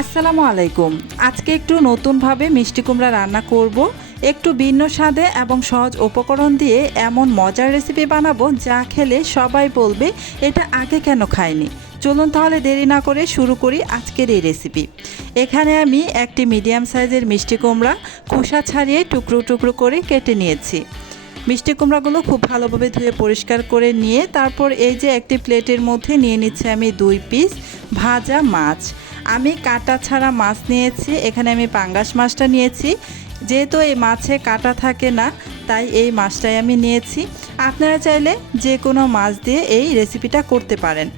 আসসালামু আলাইকুম। আজকে একটু নতুনভাবে মিষ্টি কুমড়া রান্না করব। একটু ভিন্ন স্বাদে এবং সহজ উপকরণ দিয়ে এমন মজার রেসিপি বানাবো যা খেলে সবাই বলবে এটা আগে কেন খায়নি। চলুন তাহলে দেরি না করে শুরু করি আজকের এই রেসিপি। এখানে আমি একটি মিডিয়াম সাইজের মিষ্টি কুমড়া খোসা ছাড়িয়ে টুকরো টুকরো করে কেটে নিয়েছি। মিষ্টি কুমড়াগুলো খুব ভালোভাবে ধুয়ে পরিষ্কার করে নিয়ে তারপর এই যে একটি প্লেটের মধ্যে নিয়ে নিচ্ছি আমি 2 পিস ভাজা মাছ। আমি কাটা ছাড়া মাছ নিয়েছি, এখানে আমি পাঙ্গাস মাছটা নিয়েছি। যেহেতু এই মাছে কাটা থাকে না তাই এই মাছটাই আমি নিয়েছি। আপনারা চাইলে যে কোনো মাছ দিয়ে এই রেসিপিটা করতে পারেন।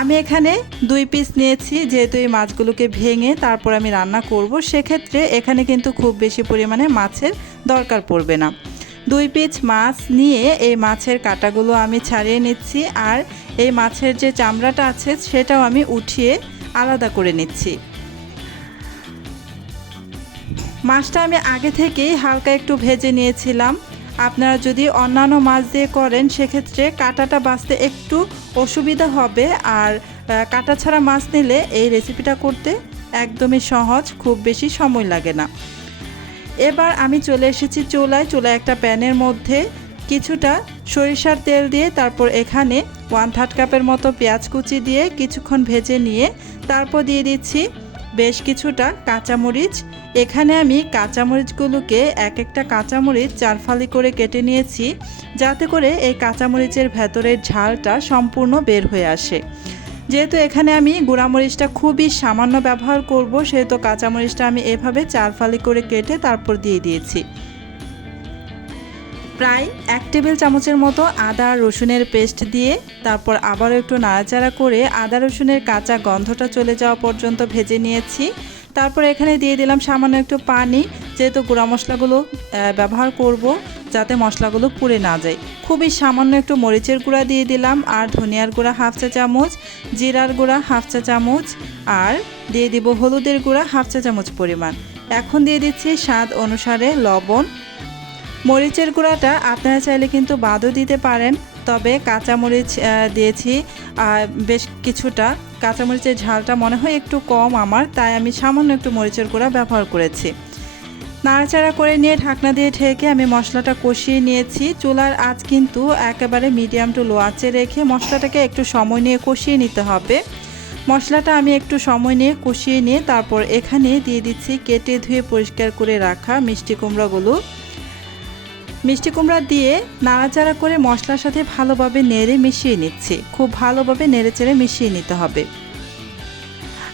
আমি এখানে 2 পিস নিয়েছি, যেহেতু এই মাছগুলোকে ভেঙে তারপর আমি রান্না করব, সেক্ষেত্রে এখানে কিন্তু খুব বেশি পরিমাণে মাছের দরকার পড়বে না। 2 পিস মাছ নিয়ে এই মাছের কাঁটাগুলো আমি ছাড়িয়ে নিচ্ছি, আর এই মাছের যে চামড়াটা আছে সেটাও আমি উঠিয়ে আলাদা করে নিচ্ছি। মাছটা আমি আগে থেকেই হালকা একটু ভেজে নিয়েছিলাম। আপনারা যদি অন্যান্য মাছ দিয়ে করেন সেক্ষেত্রে কাঁটাটা বাছতে একটু অসুবিধা হবে, আর কাঁটা ছাড়া মাছ নিলে এই রেসিপিটা করতে একদমই সহজ, খুব বেশি সময় লাগে না। এবার আমি চলে এসেছি চুলায় একটা প্যানের মধ্যে কিছুটা সরিষার তেল দিয়ে তারপর এখানে 1/3 কাপের মতো পেঁয়াজ কুচি দিয়ে কিছুক্ষণ ভেজে নিয়ে তারপর দিয়ে দিচ্ছি বেশ কিছুটা কাঁচামরিচ। এখানে আমি কাঁচামরিচগুলোকে একটা কাঁচামরিচ 4 ফালি করে কেটে নিয়েছি, যাতে করে এই কাঁচামরিচের ভেতরের ঝালটা সম্পূর্ণ বের হয়ে আসে। যেহেতু এখানে আমি গুঁড়ামরিচটা খুবই সামান্য ব্যবহার করব, সেহেতু কাঁচামরিচটা আমি এভাবে 4 ফালি করে কেটে তারপর দিয়ে দিয়েছি। প্রায় 1 টেবিল চামচের মতো আদা রসুনের পেস্ট দিয়ে তারপর আবারও একটু নাড়াচাড়া করে আদা রসুনের কাঁচা গন্ধটা চলে যাওয়া পর্যন্ত ভেজে নিয়েছি। তারপর এখানে দিয়ে দিলাম সামান্য একটু পানি, যেহেতু গুঁড়া মশলাগুলো ব্যবহার করব যাতে মশলাগুলো পুড়ে না যায়। খুবই সামান্য একটু মরিচের গুঁড়া দিয়ে দিলাম, আর ধনিয়ার গুঁড়া 1/2 চা চামচ, জিরার গুঁড়া 1/2 চা চামচ, আর দিয়ে দিব হলুদের গুঁড়া 1/2 চা চামচ পরিমাণ। এখন দিয়ে দিচ্ছি স্বাদ অনুসারে লবণ। মরিচের গুঁড়াটা আপনারা চাইলে কিন্তু বাদও দিতে পারেন, তবে কাঁচামরিচ দিয়েছি বেশ কিছুটা, কাঁচামরিচের ঝালটা মনে হয় একটু কম আমার, তাই আমি সামান্য একটু মরিচের গুঁড়া ব্যবহার করেছি। নাড়াচাড়া করে নিয়ে ঢাকনা দিয়ে ঢেকে আমি মশলাটা কষিয়ে নিয়েছি। চুলার আঁচ কিন্তু একেবারে মিডিয়াম টু লো আঁচে রেখে মশলাটাকে একটু সময় নিয়ে কষিয়ে নিতে হবে। মশলাটা আমি একটু সময় নিয়ে কষিয়ে নিয়ে তারপর এখানে দিয়ে দিচ্ছি কেটে ধুয়ে পরিষ্কার করে রাখা মিষ্টি কুমড়াগুলো। মিষ্টি কুমড়া দিয়ে নাড়াচাড়া করে মশলার সাথে ভালোভাবে নেড়ে মিশিয়ে নিচ্ছি। খুব ভালোভাবে নেড়েচেড়ে মিশিয়ে নিতে হবে।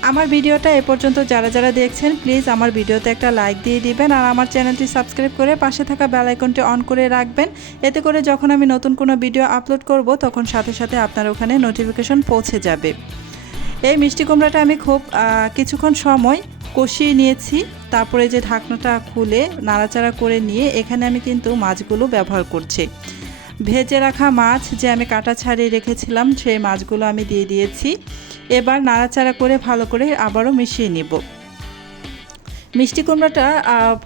আমার ভিডিওটা এ পর্যন্ত যারা দেখছেন প্লিজ আমার ভিডিওতে একটা লাইক দিয়ে দিবেন, আর আমার চ্যানেলটি সাবস্ক্রাইব করে পাশে থাকা বেল আইকনটি অন করে রাখবেন। এতে করে যখন আমি নতুন কোনো ভিডিও আপলোড করব তখন সাথে সাথে আপনার ওখানে নোটিফিকেশন পৌঁছে যাবে। এই মিষ্টি কুমড়াটা আমি খুব কিছুক্ষণ সময় কষিয়ে নিয়েছি। তারপরে যে ঢাকনাটা খুলে নাড়াচাড়া করে নিয়ে এখানে আমি কিন্তু মাছগুলো ব্যবহার করছি। ভেজে রাখা মাছ যে আমি কাটা ছাড়িয়ে রেখেছিলাম সেই মাছগুলো আমি দিয়ে দিয়েছি। এবার নাড়াচাড়া করে ভালো করে আবারও মিশিয়ে নিব। মিষ্টি কুমড়াটা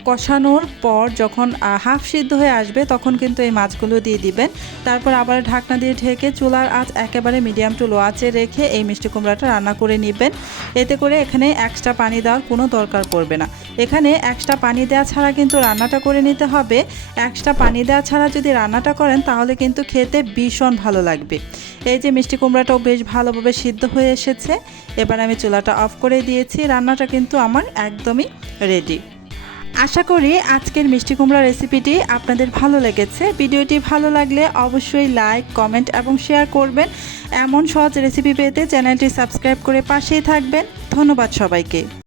কষানোর পর যখন হাফ সিদ্ধ হয়ে আসবে তখন কিন্তু এই মাছগুলো দিয়ে দিবেন। তারপর আবার ঢাকনা দিয়ে ঢেকে চুলার আঁচ একেবারে মিডিয়াম টু লো আঁচে রেখে এই মিষ্টি কুমড়াটা রান্না করে নেবেন। এতে করে এখানে এক্সট্রা পানি দেওয়ার কোনো দরকার পড়বে না। এখানে এক্সট্রা পানি দেওয়া ছাড়া কিন্তু রান্নাটা করে নিতে হবে। এক্সট্রা পানি দেওয়া ছাড়া যদি রান্নাটা করেন তাহলে কিন্তু খেতে ভীষণ ভালো লাগবে। এই যে মিষ্টি কুমড়াটাও বেশ ভালোভাবে সিদ্ধ হয়ে এসেছে। এবার আমি চুলাটা অফ করে দিয়েছি। রান্নাটা কিন্তু আমার একদমই রেডি। আশা করি আজকের মিষ্টি কুমড়া রেসিপিটি আপনাদের ভালো লেগেছে। ভিডিওটি ভালো লাগলে অবশ্যই লাইক, কমেন্ট এবং শেয়ার করবেন। এমন সহজ রেসিপি পেতে চ্যানেলটি সাবস্ক্রাইব করে পাশেই থাকবেন। ধন্যবাদ সবাইকে।